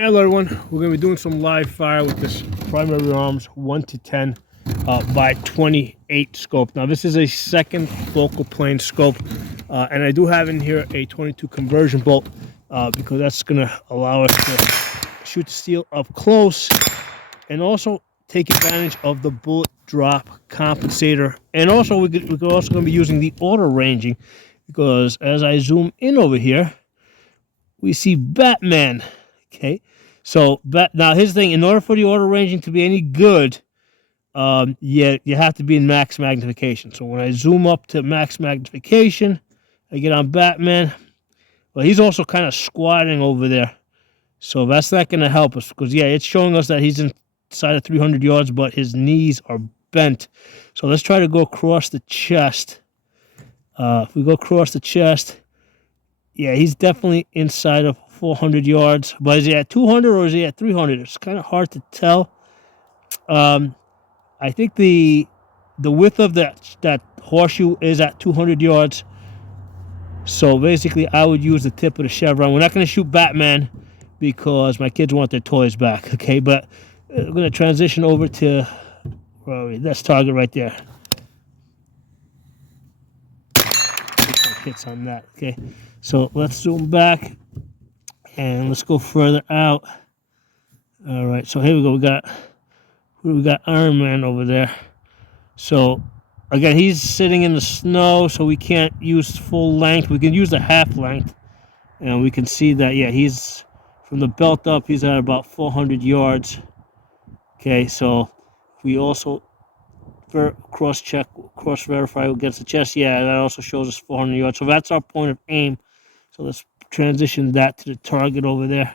Hello everyone, we're going to be doing some live fire with this primary arms 1 to 10 by 28 scope. Now this is a second focal plane scope, and I do have in here a 22 conversion bolt because that's going to allow us to shoot the steel up close and also take advantage of the bullet drop compensator. And also we're also going to be using the auto ranging, because as I zoom in over here, we see Batman. Okay, so now here's the thing: in order for the auto ranging to be any good, you have to be in max magnification. So when I zoom up to max magnification, I get on Batman. Well, he's also kind of squatting over there, so that's not going to help us, because it's showing us that he's inside of 300 yards, but his knees are bent. So let's try to go across the chest. If we go across the chest, he's definitely inside of 400 yards. But is he at 200 or is he at 300? It's kind of hard to tell. I think the width of that horseshoe is at 200 yards. So basically, I would use the tip of the chevron. We're not going to shoot Batman because my kids want their toys back. Okay, but we're going to transition over to that's target right there. Hits on that. Okay, so let's zoom back and let's go further out. All right, so here we go. We got Iron Man over there. So again, he's sitting in the snow, so we can't use full length. We can use the half length, and we can see that he's from the belt up, he's at about 400 yards. Okay, so we also cross verify against the chest. That also shows us 400 yards. So that's our point of aim. So let's transition that to the target over there.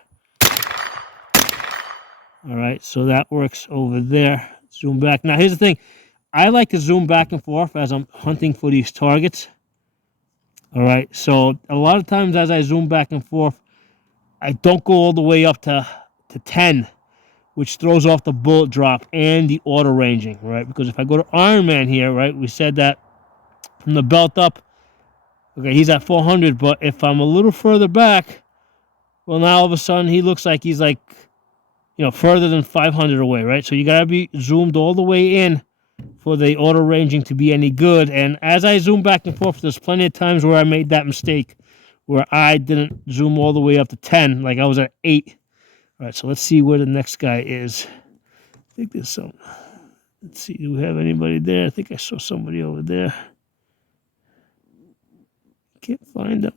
All right, so that works over there. Zoom back. Now here's the thing: I like to zoom back and forth as I'm hunting for these targets. All right, so a lot of times as I zoom back and forth, I don't go all the way up to 10, which throws off the bullet drop and the auto ranging, right? Because if I go to Iron Man here, right, we said that from the belt up, okay, he's at 400, but if I'm a little further back, well, now all of a sudden he looks like he's like, further than 500 away, right? So you got to be zoomed all the way in for the auto ranging to be any good. And as I zoom back and forth, there's plenty of times where I made that mistake, where I didn't zoom all the way up to 10, like I was at 8. All right, so let's see where the next guy is. I think there's some. Let's see, do we have anybody there? I think I saw somebody over there. Can't find him.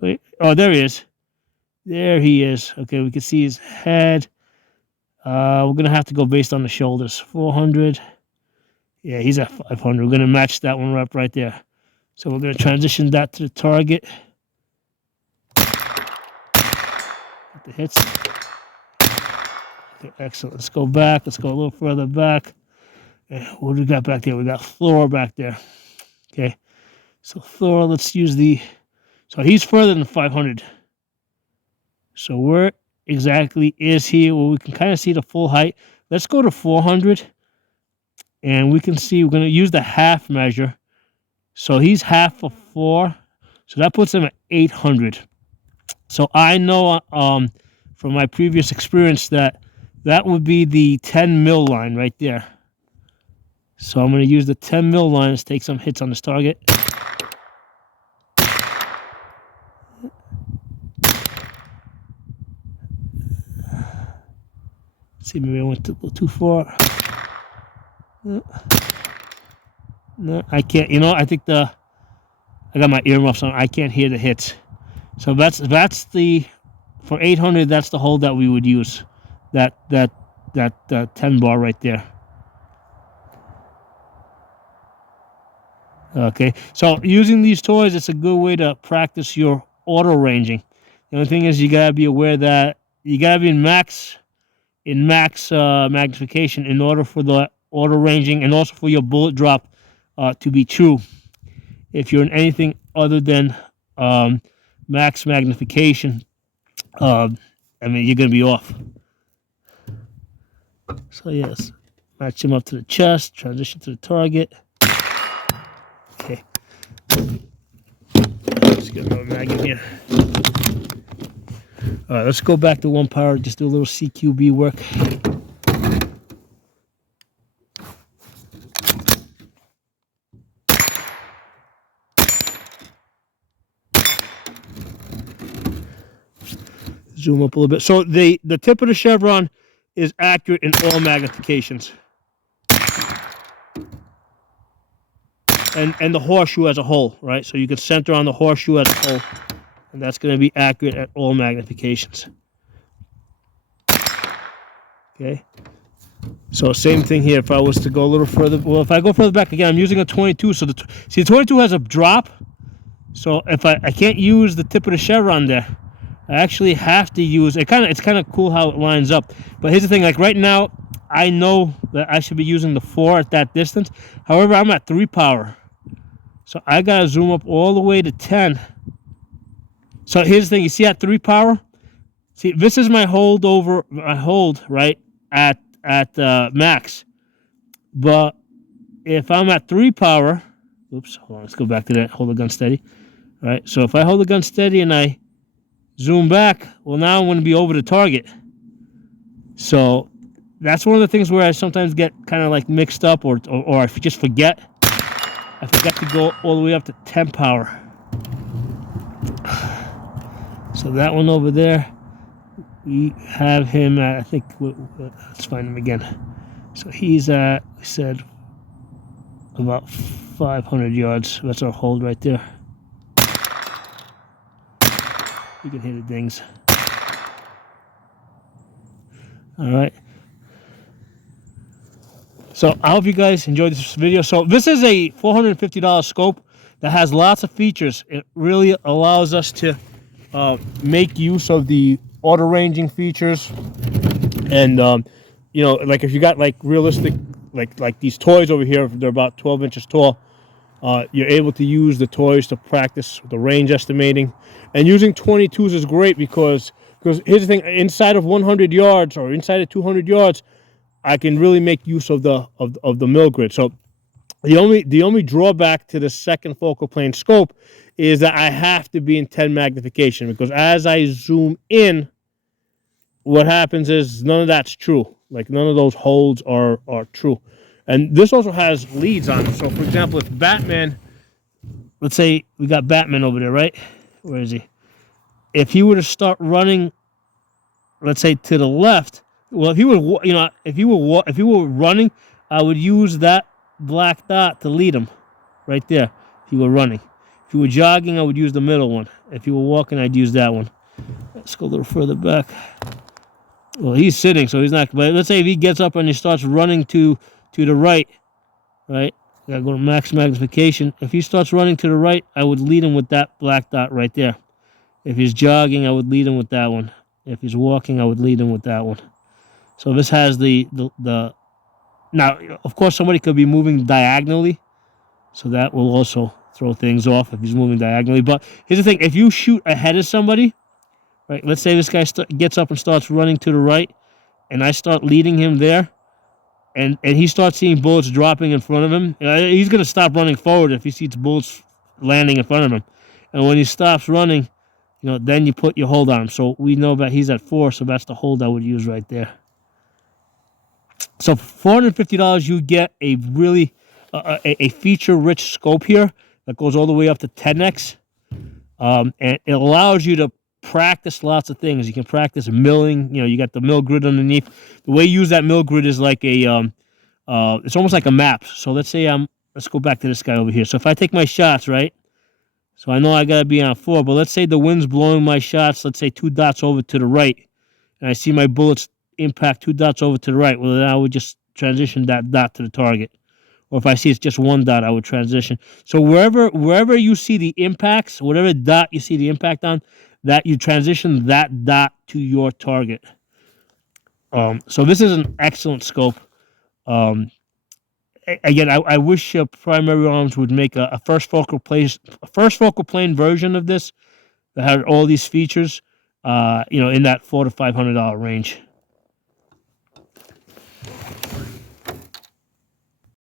Wait. Oh, there he is. There he is. Okay, we can see his head. We're going to have to go based on the shoulders. 400. Yeah, he's at 500. We're going to match that one up right there. So we're going to transition that to the target. Get the hits. Okay, excellent. Let's go back. Let's go a little further back. What do we got back there? We got Thor back there. Okay. So Thor, let's use so he's further than 500. So where exactly is he? Well, we can kind of see the full height. Let's go to 400. And we can see we're going to use the half measure. So he's half of 4. So that puts him at 800. So I know from my previous experience that would be the 10 mil line right there. So I'm going to use the 10 mil line. Let's take some hits on this target. See, maybe I went too far. No, I can't. I think I got my earmuffs on. I can't hear the hits. So that's for 800. That's the hole that we would use. That 10 bar right there. Okay. So using these toys, it's a good way to practice your auto ranging. The only thing is you gotta be aware that you gotta be in max magnification in order for the auto ranging and also for your bullet drop to be true. If you're in anything other than max magnification, you're gonna be off. So yes, match him up to the chest, transition to the target. Okay. Let's get another mag in here. All right, let's go back to 1 power, just do a little CQB work. Zoom up a little bit. So the tip of the chevron is accurate in all magnifications. And the horseshoe as a whole, right? So you can center on the horseshoe as a whole, and that's going to be accurate at all magnifications. Okay. So same thing here. If I was to go a little further, well, if I go further back again, I'm using a 22. So see, the 22 has a drop. So if I can't use the tip of the chevron there, I actually have to use it. It's kind of cool how it lines up. But here's the thing: like right now, I know that I should be using the 4 at that distance. However, I'm at 3 power, so I gotta zoom up all the way to 10. So here's the thing: you see at 3 power, see this is my hold right at max. But if I'm at 3 power, oops, hold on, let's go back to that. Hold the gun steady. All right. So if I hold the gun steady and I zoom back, well, now I'm going to be over the target. So that's one of the things where I sometimes get kind of like mixed up, or I just forget. I forgot to go all the way up to 10 power. So that one over there, we have him at, I think, let's find him again. So he's at, we said, about 500 yards. That's our hold right there. You can hear the dings. All right. So I hope you guys enjoyed this video. So this is a $450 scope that has lots of features. It really allows us to make use of the auto ranging features, and you know, like if you got like realistic, like these toys over here, they're about 12 inches tall. You're able to use the toys to practice the range estimating, and using 22s is great because here's the thing: inside of 100 yards or inside of 200 yards, I can really make use of the mill grid. So the only drawback to the second focal plane scope is that I have to be in 10 magnification, because as I zoom in, what happens is none of that's true. Like none of those holds are true. And this also has leads on it. So for example, if Batman, let's say we got Batman over there, right? Where is he? If he were to start running, let's say to the left, well, if he were, you know, if he were running, I would use that black dot to lead him, right there. If he were running, if he were jogging, I would use the middle one. If he were walking, I'd use that one. Let's go a little further back. Well, he's sitting, so he's not. But let's say if he gets up and he starts running to the right, right? Gotta go to max magnification. If he starts running to the right, I would lead him with that black dot right there. If he's jogging, I would lead him with that one. If he's walking, I would lead him with that one. So this has the now, of course, somebody could be moving diagonally, so that will also throw things off if he's moving diagonally. But here's the thing: if you shoot ahead of somebody, right? Let's say this guy gets up and starts running to the right, and I start leading him there, and he starts seeing bullets dropping in front of him. He's going to stop running forward if he sees bullets landing in front of him. And when he stops running, you know, then you put your hold on him. So we know that he's at 4, so that's the hold I would use right there. So $450, you get a really a feature-rich scope here that goes all the way up to 10x, and it allows you to practice lots of things. You can practice milling. You know, you got the mill grid underneath. The way you use that mill grid is like a, it's almost like a map. So let's say let's go back to this guy over here. So if I take my shots, right? So I know I got to be on 4, but let's say the wind's blowing my shots, let's say 2 dots over to the right, and I see my bullets impact 2 dots over to the right. Well, then I would just transition that dot to the target. Or if I see it's just 1 dot, I would transition. So wherever you see the impacts, whatever dot you see the impact on, that you transition that dot to your target. So this is an excellent scope. Again, I wish Primary Arms would make a first focal plane version of this that had all these features. You know, in that $400 to $500 range.